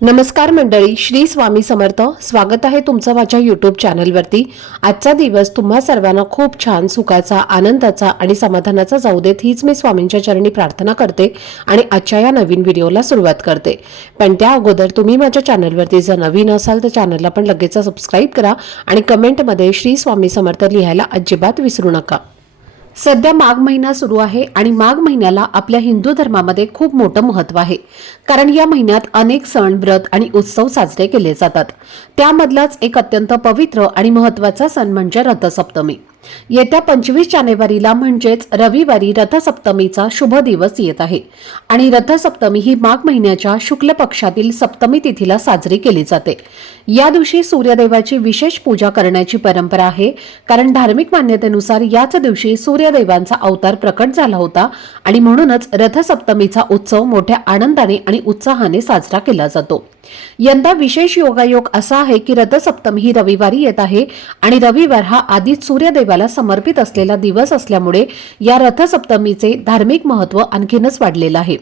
नमस्कार मंडळी, श्री स्वामी समर्थ. स्वागत आहे तुमचं माझ्या यूट्यूब चॅनलवरती. आजचा दिवस तुम्हा सर्वांना खूप छान, सुखाचा, आनंदाचा आणि समाधानाचा जाऊ देत, हीच मी स्वामींच्या चरणी प्रार्थना करते आणि आजच्या या नवीन व्हिडिओला सुरुवात करते. पण त्या अगोदर तुम्ही माझ्या चॅनलवरती जर नवीन असाल तर चॅनलला पण लगेच सबस्क्राईब करा आणि कमेंटमध्ये श्री स्वामी समर्थ लिहायला अजिबात विसरू नका. सध्या माघ महिना सुरू आहे आणि माघ महिन्याला आपल्या हिंदू धर्मामध्ये खूप मोठं महत्त्व आहे. कारण या महिन्यात अनेक सण, व्रत आणि उत्सव साजरे केले जातात. त्यामधलाच एक अत्यंत पवित्र आणि महत्त्वाचा सण म्हणजे रथसप्तमी. येत्या 25 जानेवारीला म्हणजेच रविवारी रथसप्तमीचा शुभ दिवस येत आहे आणि रथसप्तमी ही माघ महिन्याच्या शुक्ल पक्षातील सप्तमी तिथीला साजरी केली जाते. या दिवशी सूर्यदेवाची विशेष पूजा करण्याची परंपरा आहे. कारण धार्मिक मान्यतेनुसार याच दिवशी सूर्यदेवांचा अवतार प्रकट झाला होता आणि म्हणूनच रथसप्तमीचा उत्सव मोठ्या आनंदाने आणि उत्साहाने साजरा केला जातो. यंदा विशेष योगायोग असा आहे की रथसप्तमी ही रविवारी येत आहे आणि रविवार हा आधीच सूर्यदेवाला समर्पित असलेला दिवस असल्यामुळे या रथसप्तमीचे धार्मिक महत्त्व आणखीनच वाढलेलं आहे.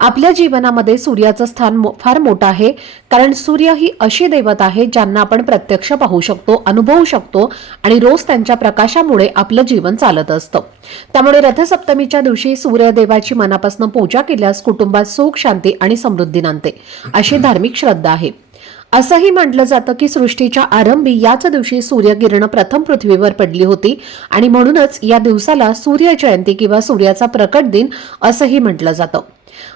आपल्या जीवनामध्ये सूर्याचं स्थान फार मोठं आहे. कारण सूर्य ही अशी देवता आहे ज्यांना आपण प्रत्यक्ष पाहू शकतो, अनुभवू शकतो आणि रोज त्यांच्या प्रकाशामुळे आपलं जीवन चालत असतं. त्यामुळे रथसप्तमीच्या दिवशी सूर्यदेवाची मनापासून पूजा केल्यास कुटुंबात सुख, शांती आणि समृद्धी नांदते, अशी धार्मिक श्रद्धा आहे. असंही म्हटलं जातं की सृष्टीच्या आरंभी याच दिवशी सूर्यकिरण प्रथम पृथ्वीवर पडली होती आणि म्हणूनच या दिवसाला सूर्य जयंती किंवा सूर्याचा प्रकट दिन असंही म्हटलं जातं.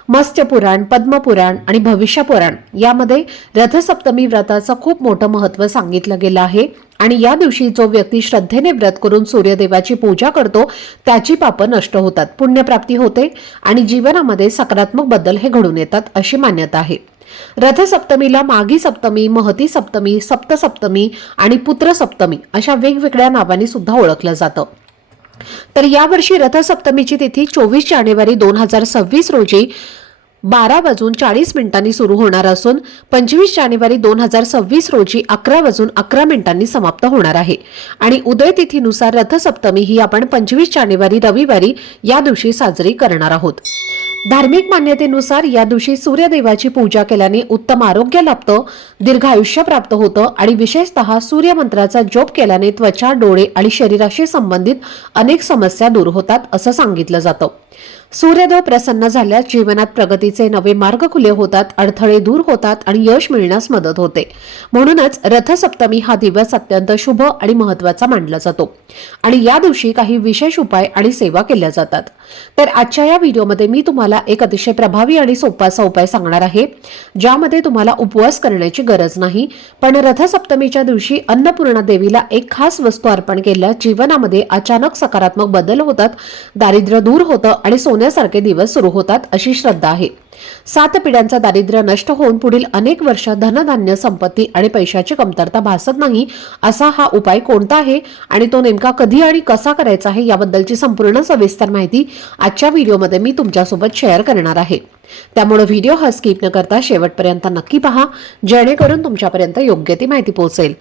मत्स्य पुराण, पद्मपुराण आणि भविष्य पुराण यामध्ये रथसप्तमी व्रताचं खूप मोठं महत्त्व सांगितलं गेलं आहे. आणि या दिवशी जो व्यक्ती श्रद्धेने व्रत करून सूर्यदेवाची पूजा करतो त्याची पापं नष्ट होतात, पुण्यप्राप्ती होते आणि जीवनामध्ये सकारात्मक बदल हे घडून येतात, अशी मान्यता आहे. रथसप्तमीला माघी सप्तमी, महती सप्तमी, सप्तसप्तमी आणि पुत्र सप्तमी अशा वेगवेगळ्या नावांनी सुद्धा ओळखलं जातं. तर यावर्षी रथसप्तमीची तिथी 24 जानेवारी 2026 रोजी 12:40 सुरू होणार असून 25 जानेवारी 2026 रोजी 11:11 समाप्त होणार आहे. आणि उदय तिथीनुसार रथसप्तमी ही आपण 25 जानेवारी रविवारी या दिवशी साजरी करणार आहोत. धार्मिक मान्यतेनुसार या दिवशी सूर्यदेवाची पूजा केल्याने उत्तम आरोग्य लाभतं, दीर्घायुष्य प्राप्त होतं आणि विशेषतः सूर्यमंत्राचा जप केल्याने त्वचा, डोळे आणि शरीराशी संबंधित अनेक समस्या दूर होतात, असं सांगितलं जातं. सूर्यदेव प्रसन्न झाल्यास जीवनात प्रगतीचे नवे मार्ग खुले होतात, अडथळे दूर होतात आणि यश मिळण्यास मदत होते. म्हणूनच रथसप्तमी हा दिवस अत्यंत शुभ आणि महत्त्वाचा मानला जातो आणि या दिवशी काही विशेष उपाय आणि सेवा केल्या जातात. तर आजच्या या व्हिडिओमध्ये मी तुम्हाला एक अतिशय प्रभावी आणि सोपा असा उपाय सांगणार आहे, ज्यामध्ये तुम्हाला उपवास करण्याची गरज नाही. पण रथसप्तमीच्या दिवशी अन्नपूर्णा देवीला एक खास वस्तू अर्पण केल्यास जीवनामध्ये अचानक सकारात्मक बदल होतात, दारिद्र्य दूर होतं आणि सोन्यासारखे दिवस सुरू होतात, अशी श्रद्धा आहे. 7 पिढ्यांचा दारिद्र्य नष्ट होऊन पुढील अनेक वर्ष धनधान्य, संपत्ती आणि पैशाची कमतरता भासत नाही, असा हा उपाय कोणता आहे आणि तो नेमका कधी आणि कसा करायचा आहे याबद्दलची संपूर्ण सविस्तर माहिती आजच्या व्हिडिओमध्ये मी तुमच्यासोबत शेअर करणार आहे. त्यामुळे व्हिडिओ हा स्किप न करता शेवटपर्यंत नक्की पहा, जेणेकरून तुमच्यापर्यंत योग्य ती माहिती पोहोचेल.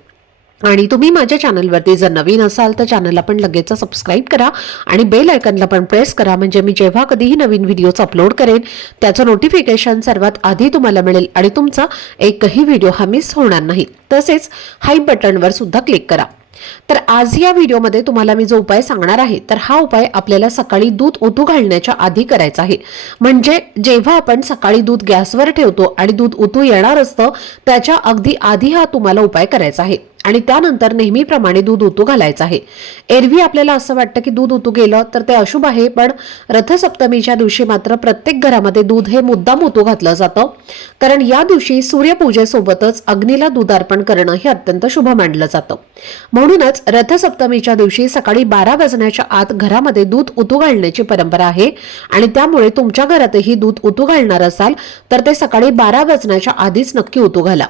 आणि तुम्ही माझ्या चॅनलवरती जर नवीन असाल तर चॅनलला पण लगेच सबस्क्राईब करा आणि बेल आयकॉनला पण प्रेस करा, म्हणजे मी जेव्हा कधीही नवीन व्हिडिओज अपलोड करेन त्याचं नोटिफिकेशन सर्वात आधी तुम्हाला मिळेल आणि तुमचा एकही व्हिडिओ हा मिस होणार नाही. तसेच हाईप बटनवर सुद्धा क्लिक करा. तर आज या व्हिडिओमध्ये तुम्हाला मी जो उपाय सांगणार आहे तर हा उपाय आपल्याला सकाळी दूध उतू घालण्याच्या आधी करायचा आहे. म्हणजे जेव्हा आपण सकाळी दूध गॅसवर ठेवतो आणि दूध उतू येणार असतं त्याच्या अगदी आधी हा तुम्हाला उपाय करायचा आहे आणि त्यानंतर नेहमीप्रमाणे दूध उतू घालायचं आहे. एरवी आपल्याला असं वाटतं की दूध उतू गेलं तर ते अशुभ आहे, पण रथसप्तमीच्या दिवशी मात्र प्रत्येक घरामध्ये दूध हे मुद्दाम उतू घातलं जातं. कारण या दिवशी सूर्यपूजेसोबतच अग्नीला दूध अर्पण करणं हे अत्यंत शुभ मानलं जातं. म्हणूनच रथसप्तमीच्या दिवशी सकाळी 12 वाजण्याच्या आत घरामध्ये दूध उतू घालण्याची परंपरा आहे आणि त्यामुळे तुमच्या घरातही दूध उतू घालणार असाल तर ते सकाळी 12 वाजण्याच्या आधीच नक्की उतू घाला.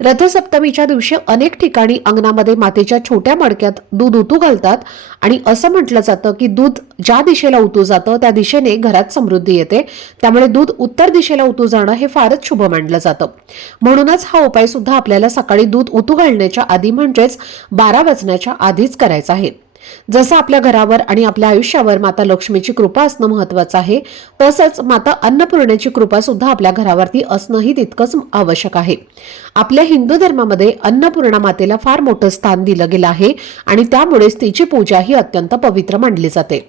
रथसप्तमीच्या दिवशी अनेक ठिकाणी अंगणामध्ये मातीच्या छोट्या मडक्यात दूध उतू घालतात आणि असं म्हटलं जातं की दूध ज्या दिशेला उतू जातं त्या दिशेने घरात समृद्धी येते. त्यामुळे दूध उत्तर दिशेला उतू जाणं हे फारच शुभ मानलं जातं. म्हणूनच हा उपाय सुद्धा आपल्याला सकाळी दूध उतू घालण्याच्या आधी म्हणजेच 12 वाजण्याच्या आधीच करायचा आहे. जसं आपल्या घरावर आणि आपल्या आयुष्यावर माता लक्ष्मीची कृपा असणं महत्त्वाचं आहे, तसंच माता अन्नपूर्णेची कृपा सुद्धा आपल्या घरावरती असणंही तितकंच आवश्यक आहे. आपल्या हिंदू धर्मामध्ये अन्नपूर्णा मातेला फार मोठं स्थान दिलं गेलं आहे आणि त्यामुळेच तिची पूजा ही अत्यंत पवित्र मानली जाते.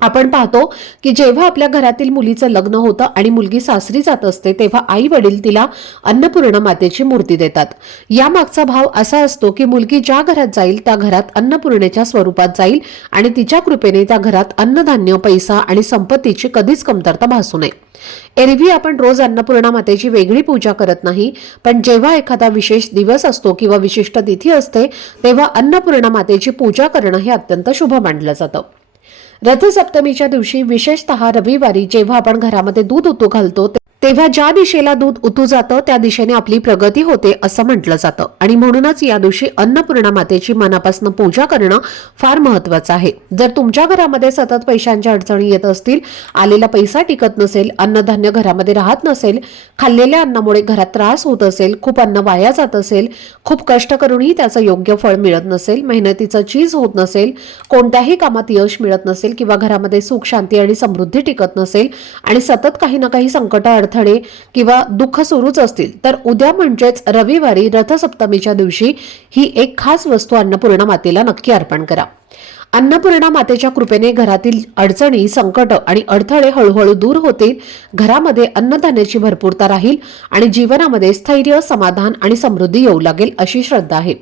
आपण पाहतो की जेव्हा आपल्या घरातील मुलीचं लग्न होतं आणि मुलगी सासरी जात असते, तेव्हा आई वडील तिला अन्नपूर्णा मातेची मूर्ती देतात. यामागचा भाव असा असतो की मुलगी ज्या घरात जाईल त्या घरात अन्नपूर्णेच्या स्वरूपात जाईल आणि तिच्या कृपेने त्या घरात अन्नधान्य, पैसा आणि संपत्तीची कधीच कमतरता भासू नये. एरवी आपण रोज अन्नपूर्णा मातेची वेगळी पूजा करत नाही, पण जेव्हा एखादा विशेष दिवस असतो किंवा विशिष्ट तिथी असते, तेव्हा अन्नपूर्णा मातेची पूजा करणं हे अत्यंत शुभ मानलं जातं. रथसप्तमीच्या दिवशी, विशेषतः रविवारी, जेव्हा आपण घरामध्ये दूध उतू घालतो, तेव्हा ज्या दिशेला दूध उतू जातं त्या दिशेने आपली प्रगती होते असं म्हटलं जातं आणि म्हणूनच या दिवशी अन्नपूर्णा मातेची मनापासून पूजा करणं फार महत्त्वाचं आहे. जर तुमच्या घरामध्ये सतत पैशांच्या अडचणी येत असतील, आलेला पैसा टिकत नसेल, अन्नधान्य घरामध्ये राहत नसेल, खाल्लेल्या अन्नामुळे घरात त्रास होत असेल, खूप अन्न वाया जात असेल, खूप कष्ट करूनही त्याचं योग्य फळ मिळत नसेल, मेहनतीचं चीज होत नसेल, कोणत्याही कामात यश मिळत नसेल किंवा घरामध्ये सुख, शांती आणि समृद्धी टिकत नसेल आणि सतत काही ना काही संकट, अडथळे किंवा दुःख सुरूच असतील, तर उद्या म्हणजेच रविवारी रथसप्तमीच्या दिवशी ही एक खास वस्तू अन्नपूर्णा मातेला नक्की अर्पण करा. अन्नपूर्णा मातेच्या कृपेने घरातील अडचणी, संकट आणि अडथळे हळूहळू दूर होतील, घरामध्ये अन्नधान्याची भरपूरता राहील आणि जीवनामध्ये स्थैर्य, समाधान आणि समृद्धी येऊ लागेल अशी श्रद्धा आहे.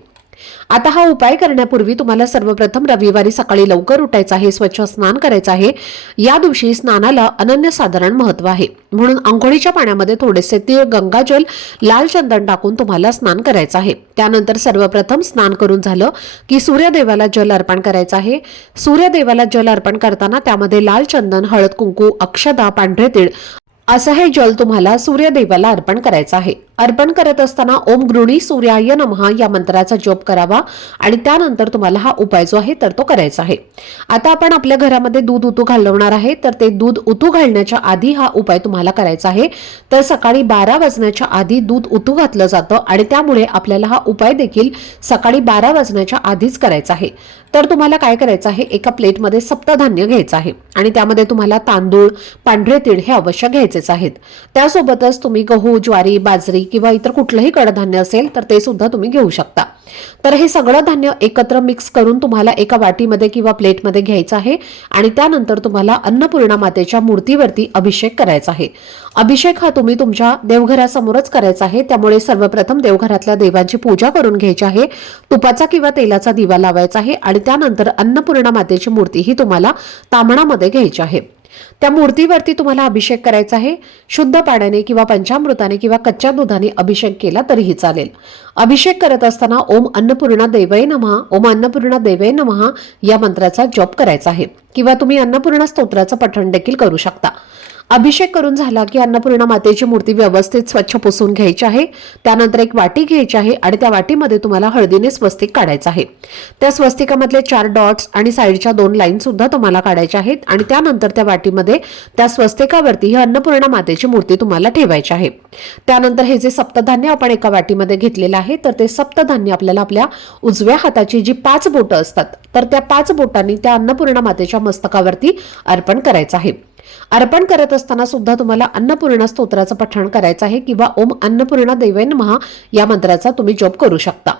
आता हा उपाय करण्यापूर्वी तुम्हाला सर्वप्रथम रविवारी सकाळी लवकर उठायचं आहे, स्वच्छ स्नान करायचं आहे. या दिवशी स्नानाला अनन्यसाधारण महत्त्व आहे, म्हणून अंघोळीच्या पाण्यामध्ये थोडेसे तीळ, गंगाजल, लाल चंदन टाकून तुम्हाला स्नान करायचं आहे. त्यानंतर सर्वप्रथम स्नान करून झालं की सूर्यदेवाला जल अर्पण करायचं आहे. सूर्यदेवाला जल अर्पण करताना त्यामध्ये लाल चंदन, हळद, कुंकू, अक्षदा, पांढरे तीळ असं हे जल तुम्हाला सूर्यदेवाला अर्पण करायचं आहे. अर्पण करत असताना ओम गृणी सूर्याय नमः या मंत्राचा जप करावा आणि त्यानंतर तुम्हाला हा उपाय जो आहे तर तो करायचा आहे. आता आपण आपल्या घरामध्ये दूध उतू घालवणार आहे, तर ते दूध उतू घालण्याच्या आधी हा उपाय तुम्हाला करायचा आहे. तर सकाळी 12 वाजण्याच्या आधी दूध उतू घातलं जातं आणि त्यामुळे आपल्याला हा उपाय देखील सकाळी 12 वाजण्याच्या आधीच करायचा आहे. तर तुम्हाला काय करायचं आहे, एका प्लेटमध्ये सप्तधान्य घ्यायचं आहे आणि त्यामध्ये तुम्हाला तांदूळ, पांढरे तीळ हे अवश्य घ्यायचेच आहेत. त्यासोबतच तुम्ही गहू, ज्वारी, बाजरी किंवा इतर कुठलंही कडधान्य असेल तर ते सुद्धा तुम्ही घेऊ शकता. तर हे सगळं धान्य एकत्र मिक्स करून तुम्हाला एका वाटीमध्ये किंवा प्लेटमध्ये घ्यायचं आहे आणि त्यानंतर तुम्हाला अन्नपूर्णा मातेच्या मूर्तीवरती अभिषेक करायचा आहे. अभिषेक हा तुम्ही तुमच्या देवघरासमोरच करायचा आहे, त्यामुळे सर्वप्रथम देवघरातल्या देवांची पूजा करून घ्यायची आहे. तुपाचा किंवा तेलाचा दिवा लावायचा आहे आणि त्यानंतर अन्नपूर्णा मातेची मूर्ती ही तुम्हाला ताम्हणामध्ये घ्यायची आहे. त्या मूर्तीवरती तुम्हाला अभिषेक करायचा आहे. शुद्ध पाण्याने किंवा पंचामृताने किंवा कच्च्या दुधाने अभिषेक केला तरीही चालेल. अभिषेक करत असताना ओम अन्नपूर्णा देवये नमः, ओम अन्नपूर्णा देवये नमः या मंत्राचा जप करायचा आहे किंवा तुम्ही अन्नपूर्णा स्तोत्राचं पठण देखील करू शकता. अभिषेक करून झाला की अन्नपूर्णा मातेची मूर्ती व्यवस्थित स्वच्छ पुसून घ्यायची आहे. त्यानंतर एक वाटी घ्यायची आहे आणि त्या वाटीमध्ये तुम्हाला हळदीने स्वस्तिक काढायचं आहे. त्या स्वस्तिकामधले 4 डॉट्स आणि साईडच्या 2 लाईन सुद्धा तुम्हाला काढायच्या आहेत आणि त्यानंतर त्या वाटीमध्ये त्या स्वस्तिकावरती ही अन्नपूर्णा मातेची मूर्ती तुम्हाला ठेवायची आहे. त्यानंतर हे जे सप्तधान्य आपण एका वाटीमध्ये घेतलेलं आहे, तर ते सप्तधान्य आपल्याला आपल्या उजव्या हाताची जी 5 बोटं असतात, तर त्या 5 बोटांनी त्या अन्नपूर्णा मातेच्या मस्तकावरती अर्पण करायचं आहे. अर्पण करत असताना सुद्धा तुम्हाला अन्नपूर्णा स्तोत्राचं पठण करायचं आहे किंवा ओम अन्नपूर्णा देवये नमः या मंत्राचा तुम्ही जप करू शकता.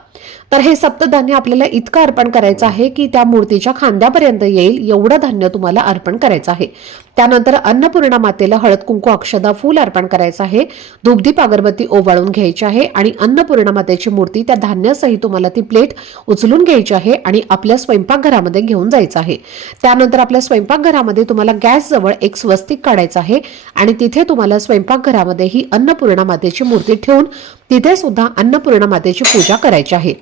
तर हे सप्तधान्य आपल्याला इतकं अर्पण करायचं आहे की त्या मूर्तीच्या खांद्यापर्यंत येईल एवढं धान्य तुम्हाला अर्पण करायचं आहे. त्यानंतर अन्नपूर्णा मातेला हळद, कुंकू, अक्षदा, फूल अर्पण करायचं आहे. धूपदीप, अगरबत्ती ओवाळून घ्यायची आहे आणि अन्नपूर्णा मातेची मूर्ती त्या धान्यासहित तुम्हाला ती प्लेट उचलून घ्यायची आहे आणि आपल्या स्वयंपाकघरामध्ये घेऊन जायचं आहे. त्यानंतर आपल्या स्वयंपाकघरामध्ये तुम्हाला गॅस जवळ एक स्वस्तिक काढायचं आहे आणि तिथे तुम्हाला स्वयंपाकघरामध्ये ही अन्नपूर्णा मातेची मूर्ती ठेवून तिथे सुद्धा अन्नपूर्णा मातेची पूजा करायची आहे.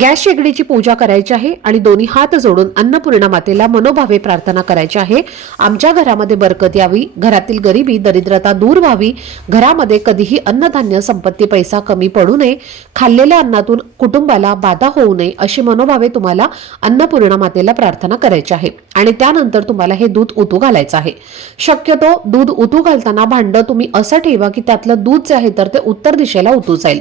गॅस शेगडीची पूजा करायची आहे आणि दोन्ही हात जोडून अन्नपूर्णा मातेला मनोभावे प्रार्थना करायची आहे. आमच्या घरामध्ये बरकत यावी, घरातील गरिबी, दरिद्रता दूर व्हावी, घरामध्ये कधीही अन्नधान्य, संपत्ती, पैसा कमी पडू नये, खाल्लेल्या अन्नातून कुटुंबाला बाधा होऊ नये अशी मनोभावे तुम्हाला अन्नपूर्णा मातेला प्रार्थना करायची आहे. आणि त्यानंतर तुम्हाला हे दूध उतू घालायचं आहे. शक्यतो दूध उतू घालताना भांडं तुम्ही असं ठेवा की त्यातलं दूध जे आहे तर ते उत्तर दिशेला उतू जाईल.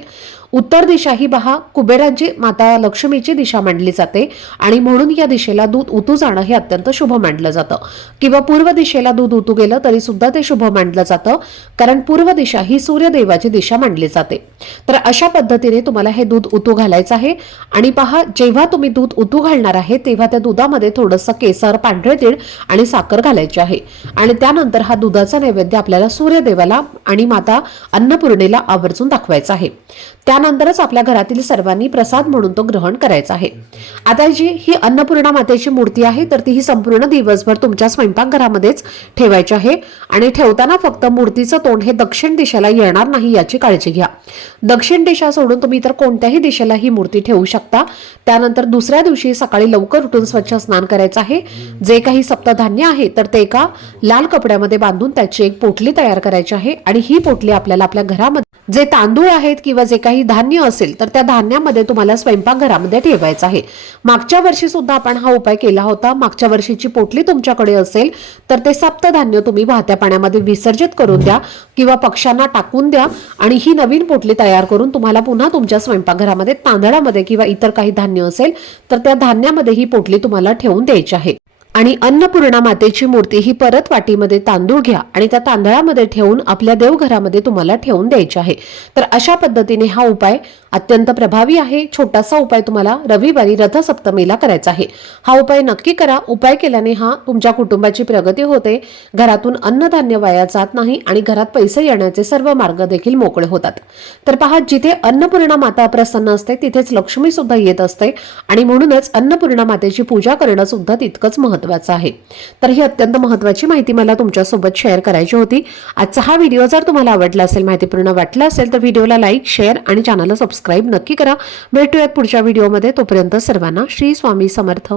उत्तर दिशा ही पहा कुबेरांची माता लक्ष्मीची दिशा मानली जाते आणि म्हणून या दिशेला दूध उतू जाणं हे अत्यंत शुभ मानलं जातं किंवा पूर्व दिशेला दूध उतू गेलं तरी सुद्धा ते शुभ मानलं जातं, कारण पूर्व दिशा ही सूर्यदेवाची दिशा मानली जाते. तर अशा पद्धतीने तुम्हाला हे दूध उतू घालायचं आहे आणि पहा जेव्हा तुम्ही दूध उतू घालणार आहे तेव्हा त्या दुधामध्ये थोडंसं केसर, पांढरे तीळ आणि साखर घालायची आहे आणि त्यानंतर हा दुधाचा नैवेद्य आपल्याला सूर्यदेवाला आणि माता अन्नपूर्णेला आवर्जून दाखवायचा आहे. त्यानंतरच आपल्या घरातील सर्वांनी प्रसाद म्हणून तो ग्रहण करायचा आहे. आता जी ही अन्नपूर्णा मातेची मूर्ती आहे तर ती ही संपूर्ण दिवसभर तुमच्या स्वयंपाकघरामध्येच ठेवायची आहे आणि ठेवताना फक्त मूर्तीचं तोंड हे दक्षिण दिशेला येणार नाही याची काळजी घ्या. दक्षिण दिशा सोडून तुम्ही इतर कोणत्याही दिशेला ही मूर्ती ठेवू शकता. त्यानंतर दुसऱ्या दिवशी सकाळी लवकर उठून स्वच्छ स्नान करायचं आहे. जे काही सप्तधान्य आहे तर ते एका लाल कपड्यामध्ये बांधून त्याची एक पोटली तयार करायची आहे आणि ही पोटली आपल्याला आपल्या घरामध्ये जे तांदूळ आहेत किंवा जे काही धान्य असेल तर त्या धान्यामध्ये तुम्हाला स्वयंपाकघरामध्ये ठेवायचं आहे. मागच्या वर्षी सुद्धा आपण हा उपाय केला होता. मागच्या वर्षीची पोटली तुमच्याकडे असेल तर ते सप्तधान्य तुम्ही वाहत्या पाण्यामध्ये विसर्जित करून द्या किंवा पक्ष्यांना टाकून द्या आणि ही नवीन पोटली तयार करून तुम्हाला पुन्हा तुमच्या स्वयंपाकघरामध्ये तांदळामध्ये किंवा इतर काही धान्य असेल तर त्या धान्यामध्ये ही पोटली तुम्हाला ठेवून द्यायची आहे. आणि अन्नपूर्णा मातेची मूर्ती ही परत वाटीमध्ये तांदूळ घ्या आणि त्या तांदळामध्ये ठेवून आपल्या देवघरामध्ये तुम्हाला ठेवून द्यायचे आहे. तर अशा पद्धतीने हा उपाय अत्यंत प्रभावी आहे. छोटासा उपाय तुम्हाला रविवारी रथसप्तमीला करायचा आहे. हा उपाय नक्की करा. उपाय केल्याने हा तुमच्या कुटुंबाची प्रगती होते, घरातून अन्नधान्य वाया जात नाही आणि घरात पैसे येण्याचे सर्व मार्ग देखील मोकळे होतात. तर पहा, जिथे अन्नपूर्णा माता प्रसन्न असते तिथेच लक्ष्मी सुद्धा येत असते आणि म्हणूनच अन्नपूर्णा मातेची पूजा करणं सुद्धा तितकंच महत्त्वाचं आहे. तर ही अत्यंत महत्त्वाची माहिती मला तुमच्यासोबत शेअर करायची होती. आजचा हा व्हिडिओ जर तुम्हाला आवडला असेल, माहितीपूर्ण वाटला असेल तर व्हिडिओला लाईक, शेअर आणि चॅनलला सबस्क्राईब नक्की करा. भेटूयात पुढच्या व्हिडिओमध्ये. तोपर्यंत सर्वांना श्री स्वामी समर्थ.